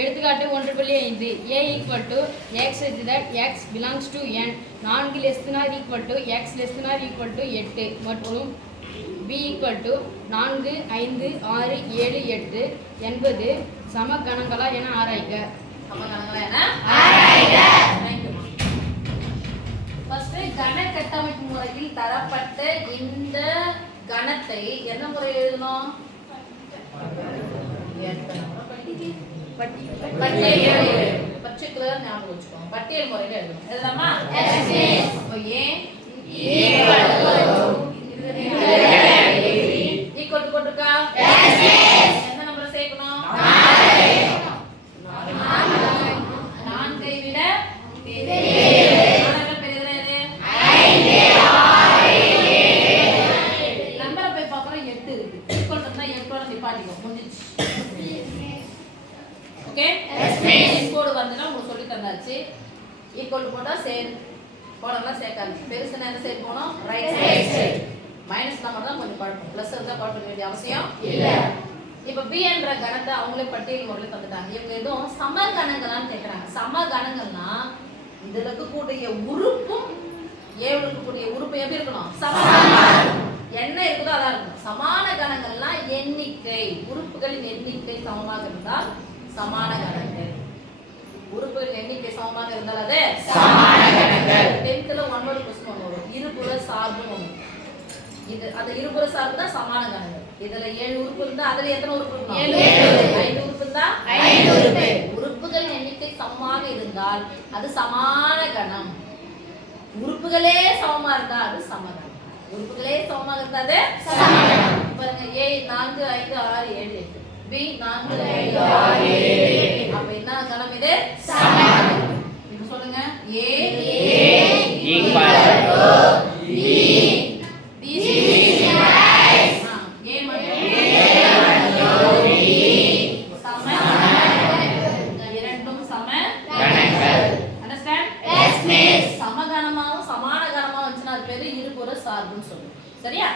எடுத்துக்காட்டு 1.5 a equal to x such that x belongs to n 4 less than or equal to x less than or equal to 8 மற்றும் b equal to 4 5 6 7 8 என்பது சம கணங்களா என ஆராய்க. First கண கட்டமைப்பு முறையில் தரப்பட்ட இந்த கணத்தை என்ன முறை எழுதணும்? பர்டிகுலர் ஞாபகம் வச்சுக்கோங்க. பட்டியல் முறையில் எழுதணும். எழுதலாமா? அப்போ ஈக்குவல் போட்டுருக்கா? எந்த நம்பரை சேர்க்கணும்? 4 விட நம்பரை போய் பார்க்குறோம் 8 இருக்கு. ஈக்குவல் பண்ணா 8ஓட நிப்பாட்டிக்கும். முடிஞ்சிச்சு. ஓகே கோடு வந்துனா உங்களுக்கு சொல்லி தந்தாச்சு. ஈக்குவல் போட்டா சேர் போடலாம் சேர்க்காது. பெருசுனா என்ன சைடு போணும்? Right side. மைனஸ் நம்பர் தான் கொஞ்சம் குழப்பம். பிளஸ் இருந்தா குழப்ப வேண்டிய அவசியம் இல்ல. இப்போ b என்ற கணத்தை அவங்களே பட்டியல் முறையில் தந்துட்டாங்க. இவங்க எதுவும் சம கணங்களான்னு கேட்குறாங்க. சம கணங்கள்னா இதுல இருக்கக்கூடிய உறுப்பும் ஏவுல இருக்கக்கூடிய உறுப்பு எப்படி இருக்கணும்? சமம். என்ன இருக்குதோ அதான் இருக்கணும். சமான கணங்கள்னா எண்ணிக்கை உறுப்புகளின் எண்ணிக்கை சமமாக இருந்தால் சமான கணங்கள். உறுப்புகளின் எண்ணிக்கை சமமாக இருந்தால் அது சமான கணங்கள். 10th 1 word क्वेश्चन வரும். இருபுற சார்பு ஒன்று. இது அந்த இருபுற சார்பு தான் சமான கணங்கள். இதுல 7 உறுப்பு இருந்தா அதுல எத்தனை உறுப்பு இருக்கும்? 5 உறுப்பு இருந்தா 5 உறுப்பு. உறுப்புகளின் எண்ணிக்கை சமமாக இருந்தால் அது சமான கணம். உறுப்புகளே சமமா இருந்தா அது சமகணம். உறுப்புகளே சமமாக இருந்தா அது சமகணம். பாருங்க a 4 5 6 7 8 b 4 5 6 7 அப்ப என்ன கணம் இது? சமகணம். இப்போ சொல்லுங்க a equal to b b a மற்றும் b சமகணங்கள். இரண்டும் சமகணங்கள். அண்டர்ஸ்டாண்ட்? Yes miss. சமகணமாவும் சமான கணமாவும் வந்துச்சுன்னா அது பேரு இருபுற சார்புன்னு சொல்லுவோம். சரியா?